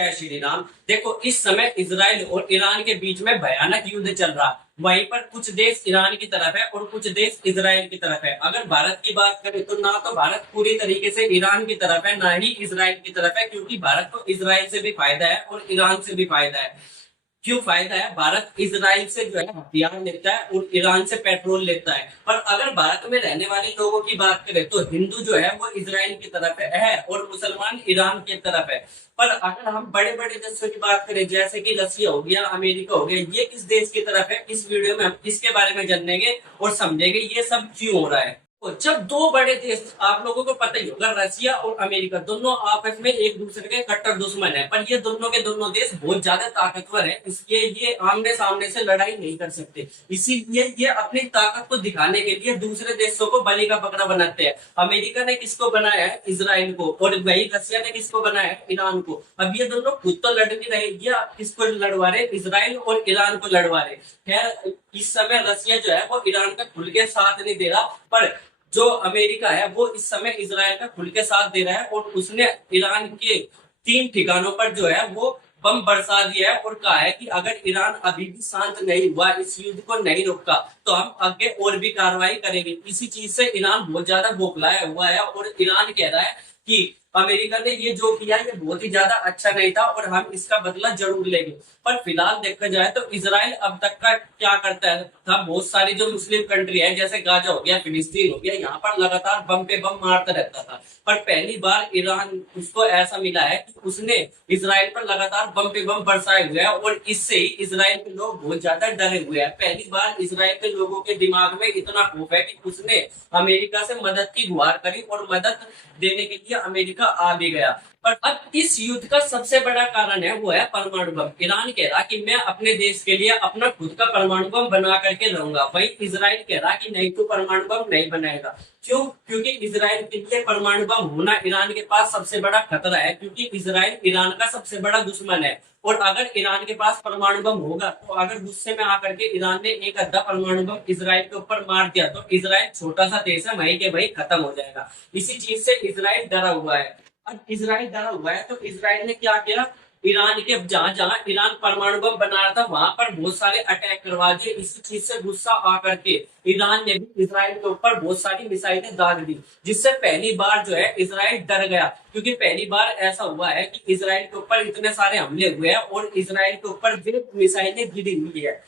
जय श्री राम। देखो, इस समय इजराइल और ईरान के बीच में भयानक युद्ध चल रहा। वहीं पर कुछ देश ईरान की तरफ है और कुछ देश इजराइल की तरफ है। अगर भारत की बात करें तो ना तो भारत पूरी तरीके से ईरान की तरफ है, ना ही इजराइल की तरफ है, क्योंकि भारत को इजराइल से भी फायदा है और ईरान से भी फायदा है। क्यों फायदा है? भारत इजराइल से जो है हथियार लेता है और ईरान से पेट्रोल लेता है। पर अगर भारत में रहने वाले लोगों की बात करें तो हिंदू जो है वो इजराइल की तरफ है और मुसलमान ईरान की तरफ है। पर अगर हम बड़े बड़े देशों की बात करें, जैसे कि रसिया हो गया, अमेरिका हो गया, ये किस देश की तरफ है, इस वीडियो में हम इसके बारे में जानेंगे और समझेंगे ये सब क्यों हो रहा है। तो जब दो बड़े देश, आप लोगों को पता ही होगा, रसिया और अमेरिका दोनों आपस में एक दूसरे के कट्टर दुश्मन है, पर ये दोनों के दोनों देश बहुत ज्यादा ताकतवर है, इसलिए ये आमने सामने से लड़ाई नहीं कर सकते। इसीलिए ये अपनी ताकत को दिखाने के लिए दूसरे देशों को बलि का बकरा बनाते हैं। अमेरिका ने किसको बनाया है? इजराइल को। और वही रसिया ने किसको बनाया है? ईरान को। अब ये दोनों खुद तो लड़ नहीं रहे, ये किसको लड़वा रहे? इजराइल और ईरान को लड़वा रहे। खैर, इस समय रसिया जो है वो ईरान का खुल के साथ नहीं दे रहा, पर जो अमेरिका है वो इस समय इजराइल का खुल के साथ दे रहा है और उसने ईरान के 3 ठिकानों पर जो है वो बम बरसा दिया है और कहा है कि अगर ईरान अभी भी शांत नहीं हुआ, इस युद्ध को नहीं रोका, तो हम आगे और भी कार्रवाई करेंगे। इसी चीज से ईरान बहुत ज्यादा बौखलाया हुआ है और ईरान कह रहा है कि अमेरिका ने ये जो किया ये बहुत ही ज्यादा अच्छा नहीं था और हम इसका बदला जरूर लेंगे। पर फिलहाल देखा जाए तो इजराइल अब तक का क्या करता है था, बहुत सारी जो मुस्लिम कंट्री है जैसे गाजा हो गया, फिलिस्तीन हो गया, यहाँ पर लगातार बम पे बम मारता रहता था। पर पहली बार ईरान उसको ऐसा मिला है कि उसने इजराइल पर लगातार बम पे बम बरसाए हुए हैं और इससे ही इजराइल के लोग बहुत ज्यादा डरे हुए हैं। पहली बार इजराइल के लोगों के दिमाग में इतना खौफ है कि उसने अमेरिका से मदद की गुहार करी और मदद देने के लिए अमेरिका आ भी गया। पर अब इस युद्ध का सबसे बड़ा कारण है वो है परमाणु बम। ईरान कह रहा कि मैं अपने देश के लिए अपना खुद का परमाणु बम बना करके रहूंगा, वही इजराइल कह रहा कि नहीं, तो परमाणु बम नहीं बनाएगा। क्यों? क्योंकि इजराइल के लिए परमाणु बम होना ईरान के पास सबसे बड़ा खतरा है, क्योंकि इजराइल ईरान का सबसे बड़ा दुश्मन है। और अगर ईरान के पास परमाणु बम होगा तो अगर गुस्से में आकर के ईरान ने एक अद्धा परमाणु बम इजराइल के ऊपर मार दिया तो इजराइल छोटा सा देश है, वहीं के वहीं खत्म हो जाएगा। इसी चीज से इजराइल डरा हुआ है। अब इजराइल डरा हुआ है तो इजराइल ने क्या किया, ईरान के जहां जहां ईरान परमाणु बम बना रहा था वहां पर बहुत सारे अटैक करवा दिए। इसी चीज से गुस्सा आकर के ईरान ने भी इजराइल के ऊपर बहुत सारी मिसाइलें दाग दी, जिससे पहली बार जो है इजराइल डर गया। क्योंकि पहली बार ऐसा हुआ है कि इजराइल के ऊपर इतने सारे हमले हुए हैं और इजराइल के ऊपर मिसाइलें गिरी हुई है।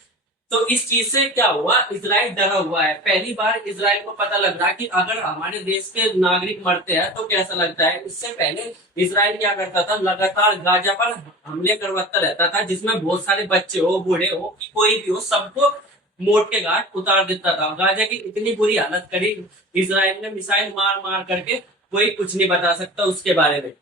तो इस चीज से क्या हुआ, इजराइल डरा हुआ है। पहली बार इजराइल को पता लग रहा कि अगर हमारे देश के नागरिक मरते हैं तो कैसा लगता है। इससे पहले इजराइल क्या करता था, लगातार गाजा पर हमले करवाता रहता था, जिसमें बहुत सारे बच्चे हो, बूढ़े हो, कि कोई भी हो, सबको मोट के घाट उतार देता था। गाजा की इतनी बुरी हालत करी इजराइल ने मिसाइल मार मार करके, कोई कुछ नहीं बता सकता उसके बारे में।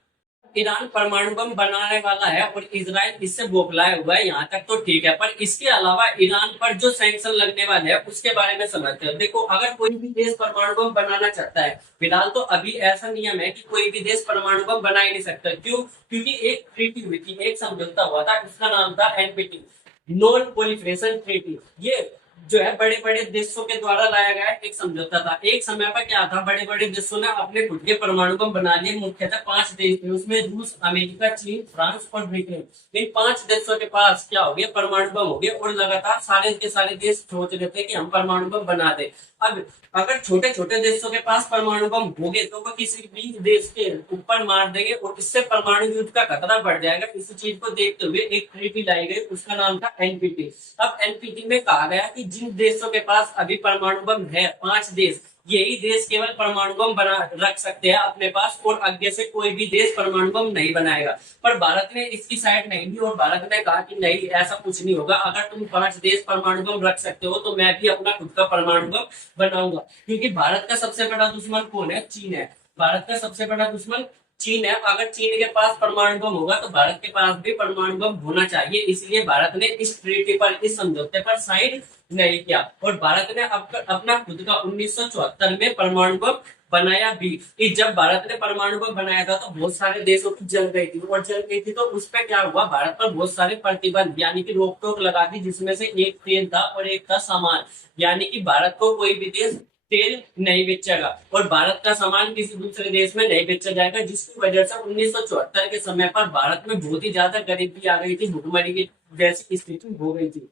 ईरान परमाणु बम बनाने वाला है और इजराइल इससे बौखलाया हुआ है, यहाँ तक तो ठीक है। पर इसके अलावा ईरान पर जो सैंक्शन लगने वाले हैं उसके बारे में समझते हैं। देखो, अगर कोई भी देश परमाणु बम बनाना चाहता है, फिलहाल तो अभी ऐसा नियम है कि कोई भी देश परमाणु बम बना ही नहीं सकता। क्यों? क्योंकि एक ट्रीटी हुई थी, एक समझौता हुआ था, इसका नाम था एनपीटी, नॉन प्रोलिफरेशन ट्रीटी। ये जो है बड़े बड़े देशों के द्वारा लाया गया एक समझौता था। एक समय पर क्या था, बड़े बड़े देशों ने अपने खुद के परमाणु बम बना लिए। मुख्यतः 5 देश थे, उसमें रूस, अमेरिका, चीन, फ्रांस और ब्रिटेन। इन 5 देशों के पास क्या हो गया, परमाणु बम हो गया और लगातार सारे के सारे देश सोच रहे थे कि हम परमाणु बम बना दे। अब अगर छोटे छोटे देशों के पास परमाणु बम हो गए तो वो किसी भी देश के ऊपर मार देंगे और इससे परमाणु युद्ध का खतरा बढ़ जाएगा। इस चीज को देखते हुए एक ट्रीटी लाई गई, उसका नाम था एनपीटी। अब एनपीटी में कहा गया कि जिन देशों के पास अभी परमाणु बम है, 5 देश, यही देश केवल परमाणु बम बना रख सकते हैं अपने पास और आगे से कोई भी देश परमाणु बम नहीं बनाएगा। पर भारत ने इसकी साइड नहीं ली और भारत ने कहा कि नहीं, ऐसा कुछ नहीं होगा। अगर तुम 5 देश परमाणु बम रख सकते हो तो मैं भी अपना खुद का परमाणु बम बनाऊंगा। क्योंकि भारत का सबसे बड़ा दुश्मन कौन है? चीन है। भारत का सबसे बड़ा दुश्मन चीन है। अगर चीन के पास परमाणु बम होगा तो भारत के पास भी परमाणु बम होना चाहिए। इसलिए भारत ने इस ट्रीटी पर, इस समझौते पर साइन नहीं किया और भारत ने अपना खुद का 1974 में परमाणु बम बनाया भी। कि जब भारत ने परमाणु बम बनाया था तो बहुत सारे देशों की जल गई थी और जल गई थी तो उस पर क्या हुआ, भारत पर बहुत सारे प्रतिबंध यानी कि रोक टोक लगा दी, जिसमें से एक तेल था और एक था सामान। यानी कि भारत को कोई भी देश तेल नहीं बेचेगा और भारत का सामान किसी दूसरे देश में नहीं बेचा जाएगा, जिसकी वजह से 1974 के समय पर भारत में बहुत ही ज्यादा गरीबी आ गई थी, भुखमरी की जैसी स्थिति हो गई थी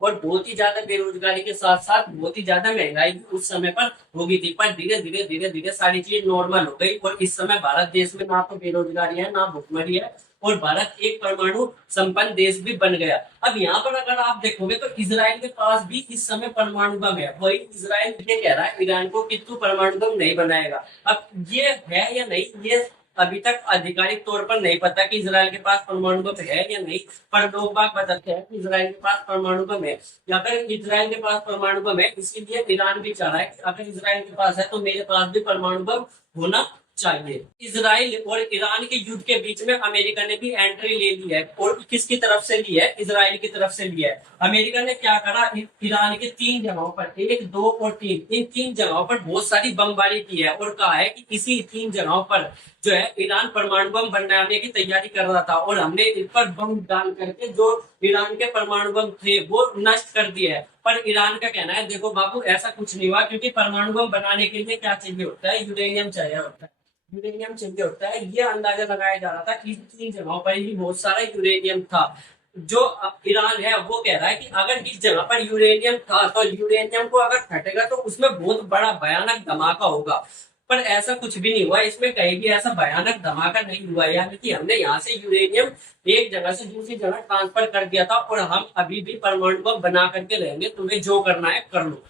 और बहुत ही ज्यादा बेरोजगारी के साथ साथ बहुत ही ज्यादा महंगाई भी उस समय पर हो गई थी। पर धीरे धीरे सारी चीज नॉर्मल हो गई और इस समय भारत देश में ना तो बेरोजगारी है ना भुखमरी है और भारत एक परमाणु संपन्न देश भी बन गया। अब यहाँ पर अगर आप देखोगे तो इजराइल के पास भी इस समय परमाणु बम है, वही इजराइल ये कह रहा है ईरान को कि तू परमाणु बम नहीं बनाएगा। अब ये है या नहीं, ये अभी तक आधिकारिक तौर पर नहीं पता कि इजराइल के पास परमाणु बम है या नहीं, पर लोग बाग बताते हैं कि इजराइल के पास परमाणु बम है। अगर इजराइल के पास परमाणु बम है, इसीलिए ईरान भी चाह रहा है कि अगर इजराइल के पास है तो मेरे पास भी परमाणु बम होना चाहिए। इजराइल और ईरान के युद्ध के बीच में अमेरिका ने भी एंट्री ले ली है और किसकी तरफ से ली है, इजराइल की तरफ से ली है। अमेरिका ने क्या करा, ईरान के 3 जगहों पर, 1, 2 और 3, इन 3 जगहों पर बहुत सारी बमबारी की है और कहा है कि इसी 3 जगहों पर जो है ईरान परमाणु बम बनाने की तैयारी कर रहा था और हमने इन पर बम डाल करके जो ईरान के परमाणु बम थे वो नष्ट कर दिए है। पर ईरान का कहना है देखो बाबू ऐसा कुछ नहीं हुआ, क्योंकि परमाणु बम बनाने के लिए क्या चाहिए होता है, यूरेनियम चाहिए होता है, यूरेनियम चाहिए होता है। ये अंदाजा लगाया जा रहा था कि इन 3 जगहों पर ही बहुत सारा यूरेनियम था। जो ईरान है वो कह रहा है कि अगर इस जगह पर यूरेनियम था तो यूरेनियम को अगर फटेगा तो उसमें बहुत बड़ा भयानक धमाका होगा, पर ऐसा कुछ भी नहीं हुआ, इसमें कहीं भी ऐसा भयानक धमाका नहीं हुआ। यानी कि हमने यहाँ से यूरेनियम एक जगह से दूसरी जगह ट्रांसफर कर दिया था और हम अभी भी परमाणु बम बना करके रहेंगे, तुम्हें जो करना है कर लो।